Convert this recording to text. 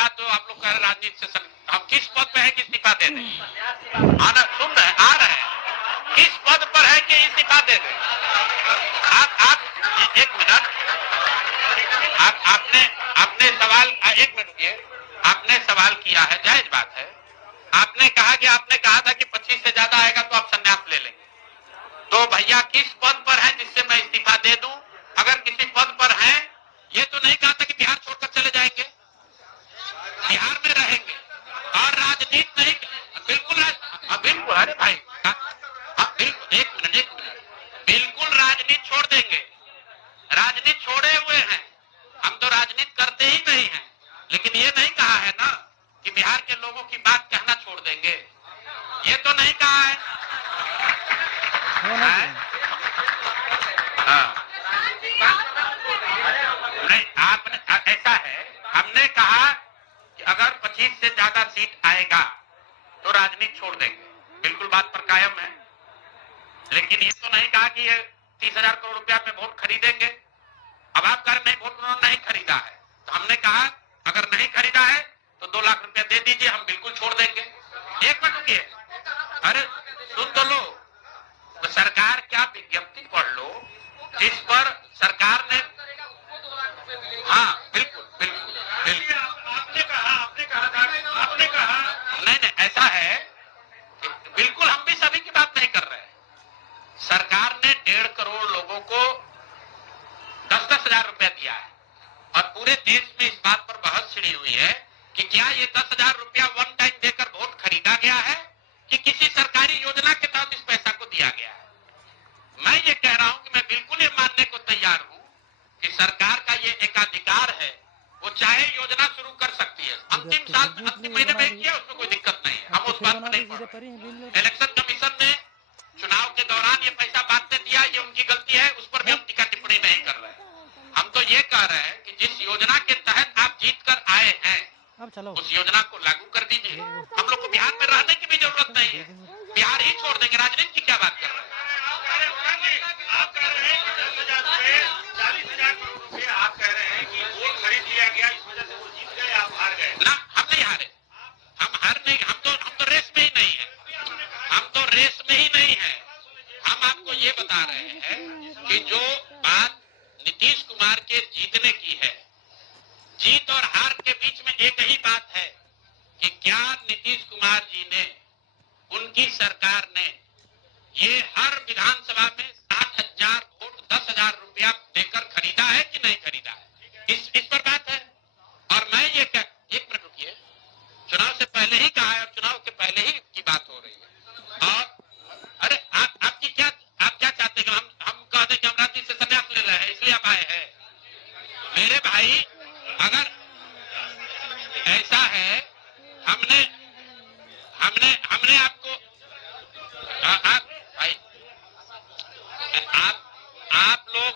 बात जो आप लोग कह रहे राजनीति से हम किस पद पे है कि इस्तीफा दे दें? आना सुन रहे आ रहे हैं, किस पद पर है कि इस्तीफा दे दें? आप एक मिनट, आपने आपने सवाल एक मिनट रुकिए, आपने सवाल किया है, जायज बात है। आपने कहा कि आपने कहा था कि 25 से ज्यादा आएगा तो आप संन्यास ले लेंगे। तो भैया किस पद पर है जिससे मैं इस्तीफा दे दूं? अगर किसी पद पर हैं, ये तो नहीं कहा था कि बिहार छोड़कर चले जाएंगे, बिहार में रहेंगे और राजनीति नहीं, बिल्कुल बिल्कुल, अरे भाई बिल्कुल, एक मिनट, बिल्कुल राजनीति छोड़ देंगे, राजनीति छोड़े हुए हैं, हम तो राजनीति करते ही नहीं हैं, लेकिन ये नहीं कहा है ना कि बिहार के लोगों की बात कहना छोड़ देंगे, ये तो नहीं कहा है। नहीं, आपने ऐसा है, हमने कहा कि अगर 25 से ज्यादा सीट आएगा तो राजनीति छोड़ देंगे, बिल्कुल बात पर कायम है, लेकिन ये तो नहीं कहा कि ये 30,000 करोड़ रुपया में वोट खरीदेंगे। अब आप कह रहे नहीं, वोट उन्होंने नहीं खरीदा है, तो हमने कहा अगर नहीं खरीदा है तो 2 लाख रुपया दे दीजिए, हम बिल्कुल छोड़ देंगे। एक मिनट रुकिए, अरे सुन तो लो, तो सरकार क्या विज्ञप्ति पढ़ लो जिस पर सरकार ने, हाँ बिल्कुल बिल्कुल बिल्कुल, आपने कहा नहीं, ऐसा है बिल्कुल, हम भी सभी की बात नहीं कर रहे हैं। सरकार ने 1.5 करोड़ लोगों को 10-10 हजार रुपया दिया है और पूरे देश में इस बात पर बहस छिड़ी हुई है कि क्या ये 10,000 रुपया वन टाइम देकर वोट खरीदा गया है कि किसी सरकारी योजना के तहत इस पैसा को दिया गया है। मैं ये कह रहा हूं कि मैं बिल्कुल ये मानने को तैयार हूं कि सरकार का ये एकाधिकार है, वो चाहे योजना शुरू कर सकती है, अंतिम महीने में किया, उसमें कोई दिक्कत नहीं है, हम उस बात में नहीं पड़ रहे। इलेक्शन कमीशन ने चुनाव के दौरान ये पैसा बांटने दिया, ये उनकी गलती है, उस पर भी हम टीका टिप्पणी नहीं कर रहे हैं। हम तो ये कह रहे हैं कि जिस योजना के तहत आप जीत कर आए हैं उस योजना को लागू कर दीजिए। हम लोग को बिहार में रहने की भी जरूरत नहीं है, बिहार ही छोड़ देंगे, राजनीति की क्या बात कर रहे हैं? आप कह रहे हैं 10,000 रुपए, 40,000 करोड़ रुपए आप कह रहे हैं कि वोट खरीद लिया गया, इस वजह से वो जीत गए, आप हार गए ना। हम नहीं हारे, हम हार नहीं, हम तो रेस में ही नहीं है, हम तो रेस में ही नहीं है। हम आपको ये बता रहे हैं कि जो बात नीतीश कुमार के जीतने की है, जीत और हार के बीच में एक ही बात है कि क्या नीतीश कुमार जी ने, उनकी सरकार ने ये हर विधानसभा में 7,000 वोट 10,000 रुपया देकर खरीदा है कि नहीं खरीदा है, इस पर बात है। और मैं ये एक मिनट रुकिए, चुनाव से पहले ही कहा है और चुनाव के पहले ही की बात हो रही है। और अरे आप क्या चाहते हैं? हम कहते हैं कि हम राजनीति से संन्यास ले रहे हैं इसलिए आप आए हैं। मेरे भाई, अगर ऐसा है, हमने आपको, आप भाई, आप